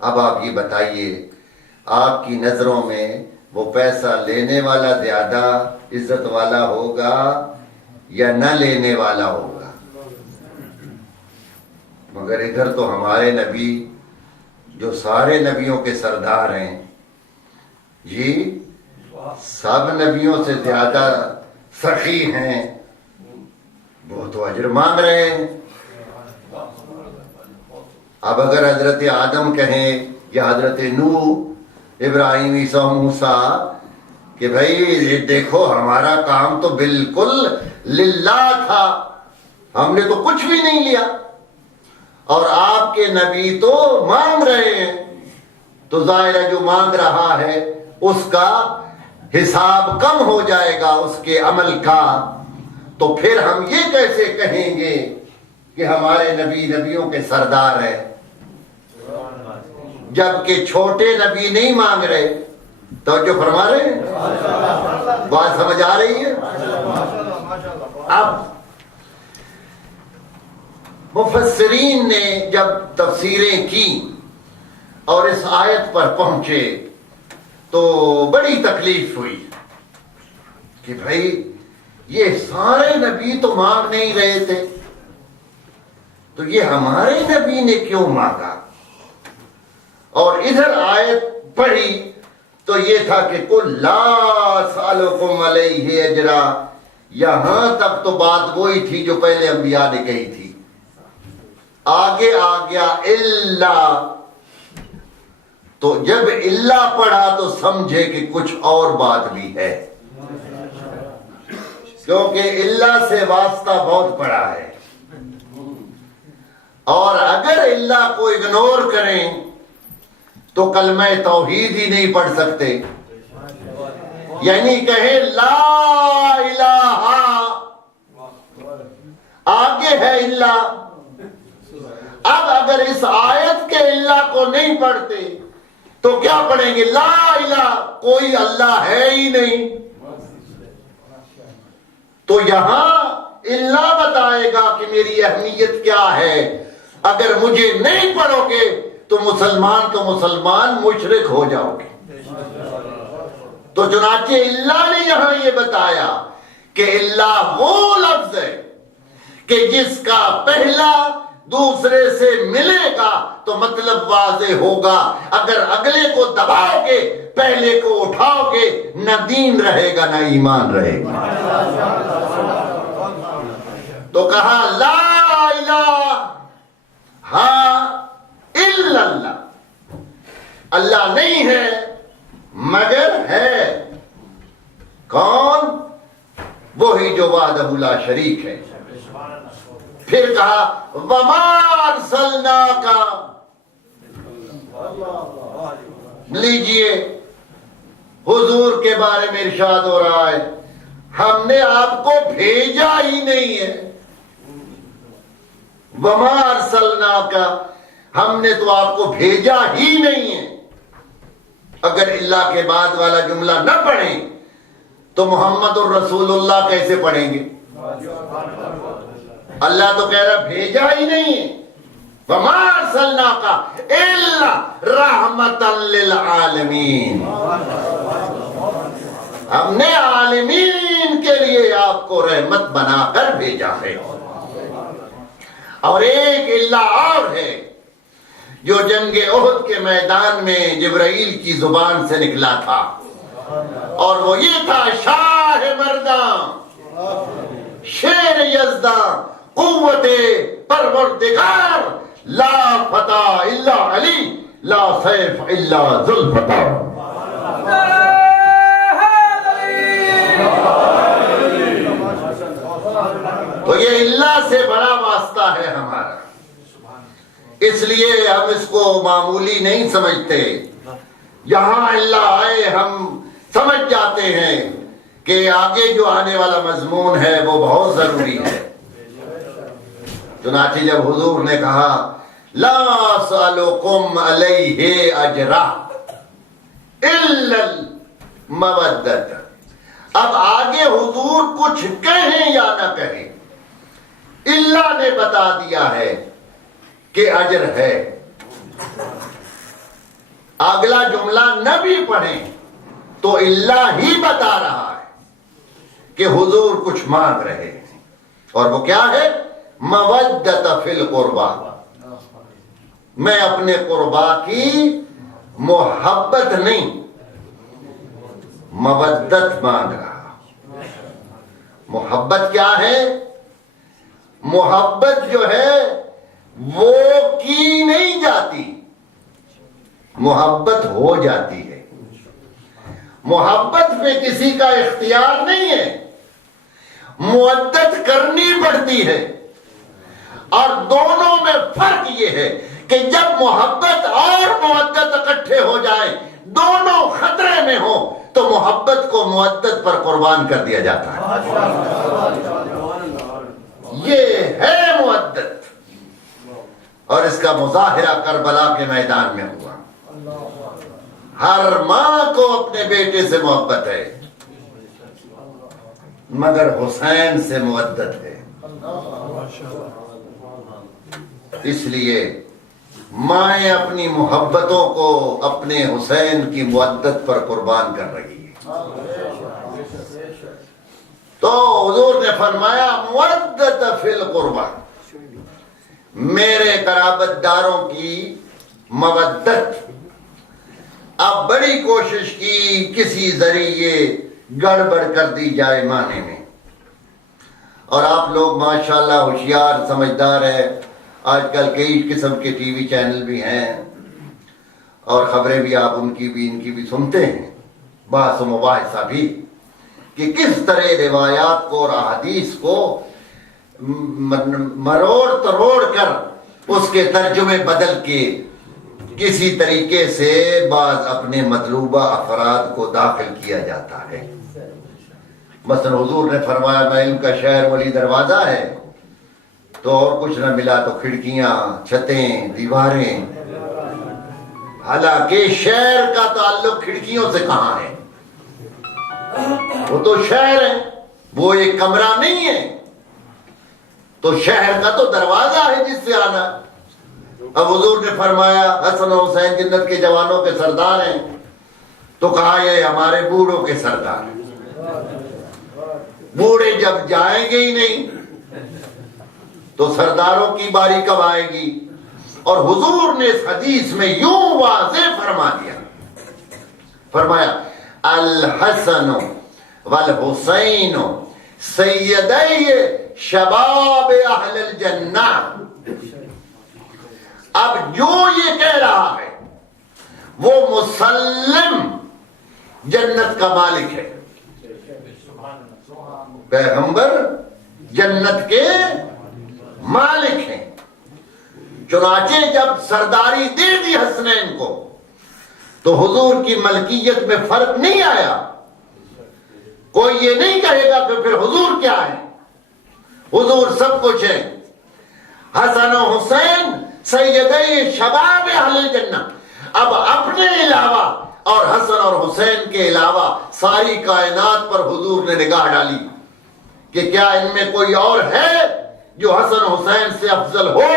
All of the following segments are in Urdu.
اب آپ یہ بتائیے آپ کی نظروں میں وہ پیسہ لینے والا زیادہ عزت والا ہوگا یا نہ لینے والا ہوگا؟ مگر ادھر تو ہمارے نبی جو سارے نبیوں کے سردار ہیں جی، سب نبیوں سے زیادہ سخی ہیں، وہ تو اجر مانگ رہے ہیں۔ اب اگر حضرت آدم کہیں یا حضرت نوح، ابراہیم، عیسیٰ، موسیٰ کہ بھائی دیکھو ہمارا کام تو بالکل للہ تھا، ہم نے تو کچھ بھی نہیں لیا، اور آپ کے نبی تو مانگ رہے ہیں، تو ظاہر ہے جو مانگ رہا ہے اس کا حساب کم ہو جائے گا اس کے عمل کا۔ تو پھر ہم یہ کیسے کہیں گے کہ ہمارے نبی نبیوں کے سردار ہیں، جبکہ چھوٹے نبی نہیں مانگ رہے؟ توجہ فرما رہے ہیں؟ بات سمجھ آ رہی ہے؟ اب مفسرین نے جب تفسیریں کی اور اس آیت پر پہنچے تو بڑی تکلیف ہوئی کہ بھائی یہ سارے نبی تو مانگ نہیں رہے تھے، تو یہ ہمارے نبی نے کیوں مانگا؟ اور ادھر آیت پڑھی تو یہ تھا کہ قُلْ لَا أَسْأَلُكُمْ عَلَيْهِ أَجْرًا، یہاں تک تو بات وہی تھی جو پہلے انبیاء نے کہی تھی، آگے آ گیا اللہ، تو جب اللہ پڑھا تو سمجھے کہ کچھ اور بات بھی ہے، کیونکہ اللہ سے واسطہ بہت بڑا ہے، اور اگر اللہ کو اگنور کریں تو کلمہ توحید ہی نہیں پڑھ سکتے، یعنی کہیں لا الہ، آگے ہے اللہ۔ اب اگر اس آیت کے اللہ کو نہیں پڑھتے تو کیا پڑھیں گے؟ لا الہ، کوئی اللہ ہے ہی نہیں۔ تو یہاں اللہ بتائے گا کہ میری اہمیت کیا ہے، اگر مجھے نہیں پڑھو گے تو مسلمان مشرک ہو جاؤ گے۔ تو چنانچہ اللہ نے یہاں یہ بتایا کہ اللہ وہ لفظ ہے کہ جس کا پہلا دوسرے سے ملے گا تو مطلب واضح ہوگا، اگر اگلے کو دباؤ گے پہلے کو اٹھاؤ گے نہ دین رہے گا نہ ایمان رہے گا۔ تو کہا لا الہ الا اللہ، اللہ نہیں ہے مگر ہے کون؟ وہی جو وحدہ لا شریک ہے۔ پھر کہا وَمَا أَرْسَلْنَاكَ، لیجئے حضور کے بارے میں ارشاد ہو رہا ہے ہم نے آپ کو بھیجا ہی نہیں ہے۔ وَمَا أَرْسَلْنَاكَ، ہم نے تو آپ کو بھیجا ہی نہیں ہے۔ اگر اللہ کے بعد والا جملہ نہ پڑھیں تو محمد الرسول اللہ کیسے پڑھیں گے؟ اللہ تو کہہ رہا بھیجا ہی نہیں ہے۔ وَمَا أَرْسَلْنَاكَ إِلَّا رَحْمَةً لِّلْعَالَمِينَ، ہم نے عالمین کے لیے آپ کو رحمت بنا کر بھیجا ہے۔ اور ایک اللہ اور ہے جو جنگ احد کے میدان میں جبرائیل کی زبان سے نکلا تھا، اور وہ یہ تھا شاہ مرداں، شیر یزداں، قوت پروردگار، لا فتح الا علی، لا سیف الا ذوالفقار۔ تو یہ اللہ سے بڑا واسطہ ہے ہمارا، اس لیے ہم اس کو معمولی نہیں سمجھتے۔ یہاں اللہ آئے ہم سمجھ جاتے ہیں کہ آگے جو آنے والا مضمون ہے وہ بہت ضروری ہے۔ چنانچہ جب حضور نے کہا لا اسألکم علیہ اجرا الا المودۃ، اب آگے حضور کچھ کہیں یا نہ کہیں اللہ نے بتا دیا ہے کہ اجر ہے۔ اگلا جملہ نہ بھی پڑھیں تو اللہ ہی بتا رہا ہے کہ حضور کچھ مانگ رہے ہیں، اور وہ کیا ہے؟ مودت فی القربا، میں اپنے قربا کی محبت نہیں، مودت مانگ رہا۔ محبت کیا ہے؟ محبت جو ہے وہ کی نہیں جاتی، محبت ہو جاتی ہے۔ محبت پہ کسی کا اختیار نہیں ہے، مودت کرنی پڑتی ہے۔ اور دونوں میں فرق یہ ہے کہ جب محبت اور مودت اکٹھے ہو جائیں، دونوں خطرے میں ہوں، تو محبت کو مودت پر قربان کر دیا جاتا ہے۔ یہ ہے مودت، اور اس کا مظاہرہ کربلا کے میدان میں ہوا۔ ہر ماں کو اپنے بیٹے سے محبت ہے، مگر حسین سے مودت ہے۔ اس لیے مائیں اپنی محبتوں کو اپنے حسین کی مودت پر قربان کر رہی ہے۔ تو حضور نے فرمایا مودت فی القربہ، میرے قرابت داروں کی مودت۔ اب بڑی کوشش کی کسی ذریعے گڑبڑ کر دی جائے معنی میں، اور آپ لوگ ماشاءاللہ ہوشیار سمجھدار ہے، آج کل کئی قسم کے ٹی وی چینل بھی ہیں، اور خبریں بھی آپ ان کی بھی سنتے ہیں، بحث و مباحثہ بھی، کہ کس طرح روایات کو اور احادیث کو مروڑ تروڑ کر اس کے ترجمے بدل کے کسی طریقے سے بعض اپنے مطلوبہ افراد کو داخل کیا جاتا ہے۔ مثلا حضور نے فرمایا میں علم کا شہر ولی دروازہ ہے، تو اور کچھ نہ ملا تو کھڑکیاں، چھتیں، دیواریں، حالانکہ شہر کا تعلق کھڑکیوں سے کہاں ہے؟ وہ تو شہر ہے، وہ ایک کمرہ نہیں ہے، تو شہر کا تو دروازہ ہے جس سے آنا۔ اب حضور نے فرمایا حسن و حسین جنت کے جوانوں کے سردار ہیں، تو کہا یہ ہمارے بوڑھوں کے سردار ہیں۔ بوڑھے جب جائیں گے ہی نہیں تو سرداروں کی باری کب آئے گی؟ اور حضور نے اس حدیث میں یوں واضح فرما دیا، فرمایا الحسن والحسین سیدی شباب اہل الجنہ۔ اب جو یہ کہہ رہا ہے وہ مسلم جنت کا مالک ہے، پیغمبر جنت کے مالک ہیں۔ چنانچہ جب سرداری دے دی حسنین کو تو حضور کی ملکیت میں فرق نہیں آیا۔ کوئی یہ نہیں کہے گا کہ پھر حضور کیا ہے، حضور سب کچھ ہے۔ حسن و حسین سیدی شباب اہل الجنہ۔ اب اپنے علاوہ اور حسن اور حسین کے علاوہ ساری کائنات پر حضور نے نگاہ ڈالی کہ کیا ان میں کوئی اور ہے جو حسن حسین سے افضل ہو،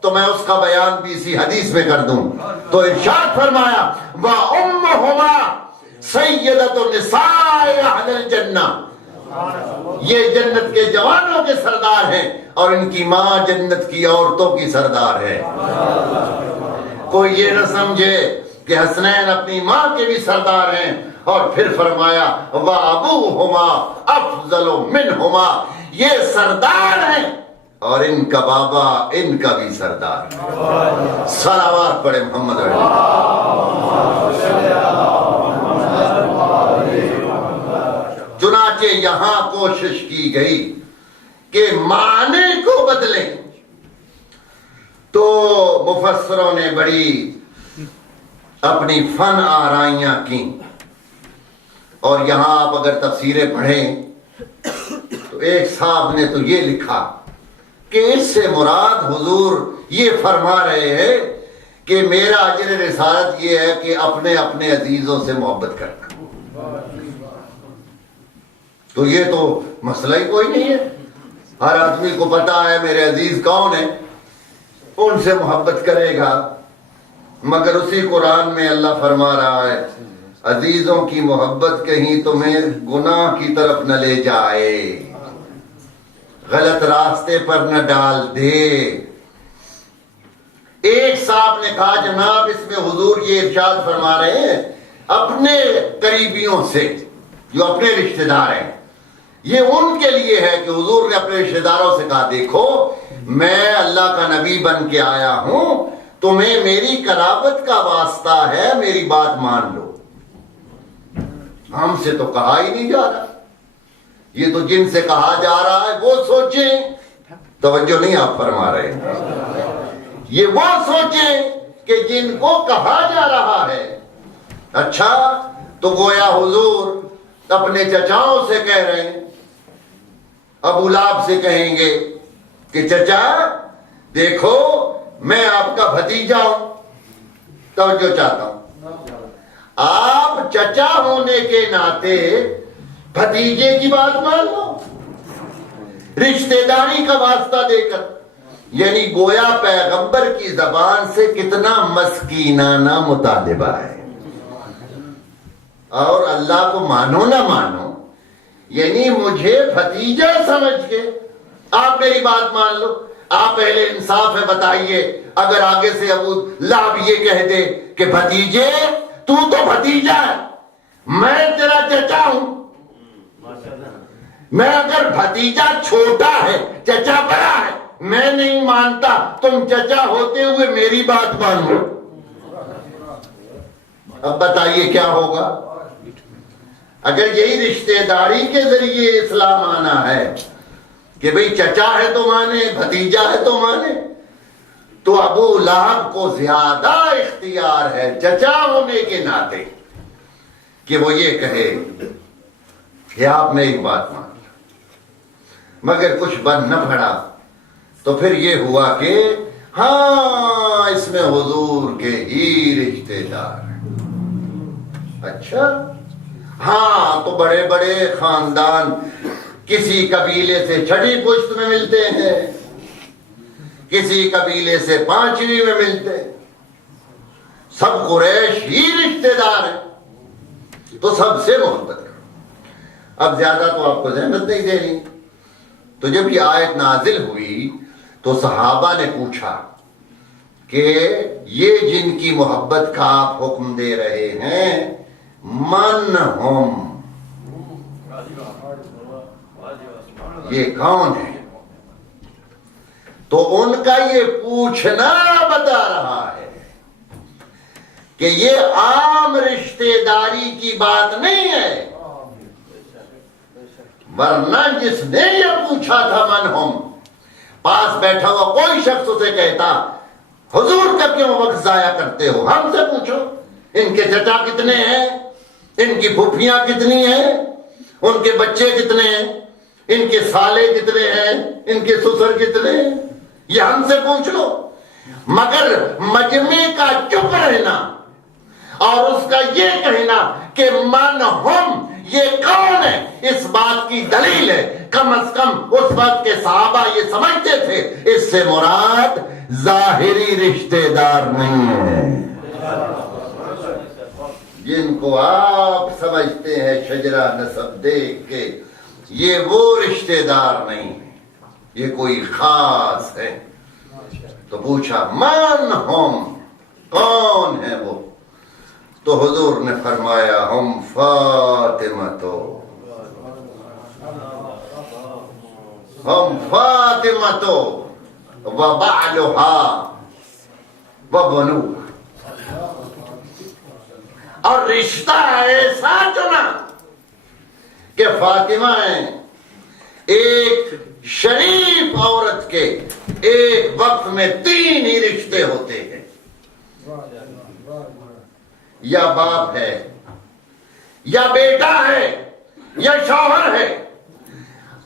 تو میں اس کا بیان بھی اسی حدیث میں کر دوں۔ تو ارشاد فرمایا وَأُمُّهُمَا سَيِّدَةُ نِسَاءِ أَهْلِ الْجَنَّةِ، یہ جنت کے جوانوں کے سردار ہیں، اور ان کی ماں جنت کی عورتوں کی سردار ہے۔ کوئی یہ نہ سمجھے کہ حسنین اپنی ماں کے بھی سردار ہیں، اور پھر فرمایا وَأَبُوهُمَا أَفْضَلُ مِنْهُمَا، یہ سردار ہیں اور ان کا بابا ان کا بھی سردار ہے۔ صلوات پڑھے محمد علیہ۔ چنانچہ یہاں کوشش کی گئی کہ معنی کو بدلیں، تو مفسروں نے بڑی اپنی فن آرائیاں کی، اور یہاں آپ اگر تفسیریں پڑھیں تو ایک صاحب نے تو یہ لکھا کہ اس سے مراد حضور یہ فرما رہے ہیں کہ میرا اجر رسالت یہ ہے کہ اپنے اپنے عزیزوں سے محبت کرنا۔ تو یہ تو مسئلہ ہی کوئی نہیں ہے، ہر آدمی کو پتا ہے میرے عزیز کون ہیں، ان سے محبت کرے گا۔ مگر اسی قرآن میں اللہ فرما رہا ہے عزیزوں کی محبت کہیں تمہیں گناہ کی طرف نہ لے جائے، غلط راستے پر نہ ڈال دے۔ ایک صاحب نے کہا جناب اس میں حضور یہ ارشاد فرما رہے ہیں اپنے قریبیوں سے جو اپنے رشتہ دار ہیں، یہ ان کے لیے ہے کہ حضور نے اپنے رشتہ داروں سے کہا دیکھو میں اللہ کا نبی بن کے آیا ہوں، تمہیں میری قرابت کا واسطہ ہے، میری بات مان لو۔ ہم سے تو کہا ہی نہیں جا رہا، یہ تو جن سے کہا جا رہا ہے وہ سوچیں، توجہ نہیں آپ فرما رہے، یہ وہ سوچیں کہ جن کو کہا جا رہا ہے۔ اچھا تو گویا حضور اپنے چچاؤں سے کہہ رہے ہیں، ابو لہب سے کہیں گے کہ چچا دیکھو میں آپ کا بھتیجا ہوں، توجہ چاہتا ہوں، آپ چچا ہونے کے ناطے بھتیجے کی بات مان لو، رشتہ داری کا واسطہ دے کر، یعنی گویا پیغمبر کی زبان سے کتنا مسکینانہ مطالبہ ہے۔ اور اللہ کو مانو نہ مانو، یعنی مجھے بھتیجا سمجھ کے آپ میری بات مان لو۔ آپ اہل انصاف ہے، بتائیے اگر آگے سے ابو لہب یہ کہہ دے کہ بھتیجے تو بھتیجا ہے، میں تیرا چچا ہوں، میں اگر بھتیجا چھوٹا ہے چچا بڑا ہے میں نہیں مانتا، تم چچا ہوتے ہوئے میری بات مانو، اب بتائیے کیا ہوگا؟ اگر یہی رشتہ داری کے ذریعے اسلام آنا ہے کہ بھئی چچا ہے تو مانے، بھتیجا ہے تو مانے، تو ابو لہب کو زیادہ اختیار ہے چچا ہونے کے ناطے کہ وہ یہ کہے کہ آپ میری بات مان لو۔ مگر کچھ بن نہ پڑا تو پھر یہ ہوا کہ ہاں اس میں حضور کے ہی رشتہ دار ہیں۔ اچھا ہاں تو بڑے بڑے خاندان کسی قبیلے سے چھٹی پشت میں ملتے ہیں، کسی قبیلے سے پانچویں میں ملتے ہیں، سب قریش ہی رشتہ دار ہیں تو سب سے محبت کرو۔ اب زیادہ تو آپ کو زحمت نہیں دینی۔ تو جب یہ آیت نازل ہوئی تو صحابہ نے پوچھا کہ یہ جن کی محبت کا آپ حکم دے رہے ہیں من ہم، یہ کون ہے؟ تو ان کا یہ پوچھنا بتا رہا ہے کہ یہ عام رشتہ داری کی بات نہیں ہے، ورنہ جس نے یہ پوچھا تھا من ہم، پاس بیٹھا ہوا کوئی شخص اسے کہتا حضور کا کیوں وقت ضائع کرتے ہو، ہم سے پوچھو ان کے چچا کتنے ہیں، ان کی پھوپھیاں کتنی ہیں، ان کے بچے کتنے ہیں، ان کے سالے کتنے ہیں، ان کے سسر کتنے ہیں، یہ ہم سے پوچھ لو۔ مگر مجمع کا چپ رہنا اور اس کا یہ کہنا کہ من ہم یہ کون ہے، اس بات کی دلیل ہے کم از کم اس وقت کے صحابہ یہ سمجھتے تھے اس سے مراد ظاہری رشتہ دار نہیں ہے، جن کو آپ سمجھتے ہیں شجرہ نسب دیکھ کے یہ وہ رشتہ دار نہیں ہے، یہ کوئی خاص ہے۔ تو پوچھا من ہم، کون ہے وہ؟ تو حضور نے فرمایا ہم فاطمہ و بعلها و بنوها، اور رشتہ ایسا چنا کہ فاطمہ ہیں، ایک شریف عورت کے ایک وقت میں 3 ہی رشتے ہوتے ہیں، یا باپ ہے یا بیٹا ہے یا شوہر ہے۔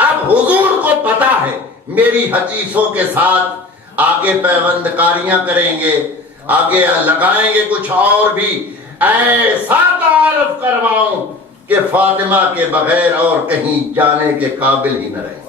اب حضور کو پتا ہے میری حدیثوں کے ساتھ آگے پیوند کاریاں کریں گے، آگے لگائیں گے کچھ اور بھی، ایسا تعارف کرواؤں کہ فاطمہ کے بغیر اور کہیں جانے کے قابل ہی نہ رہے۔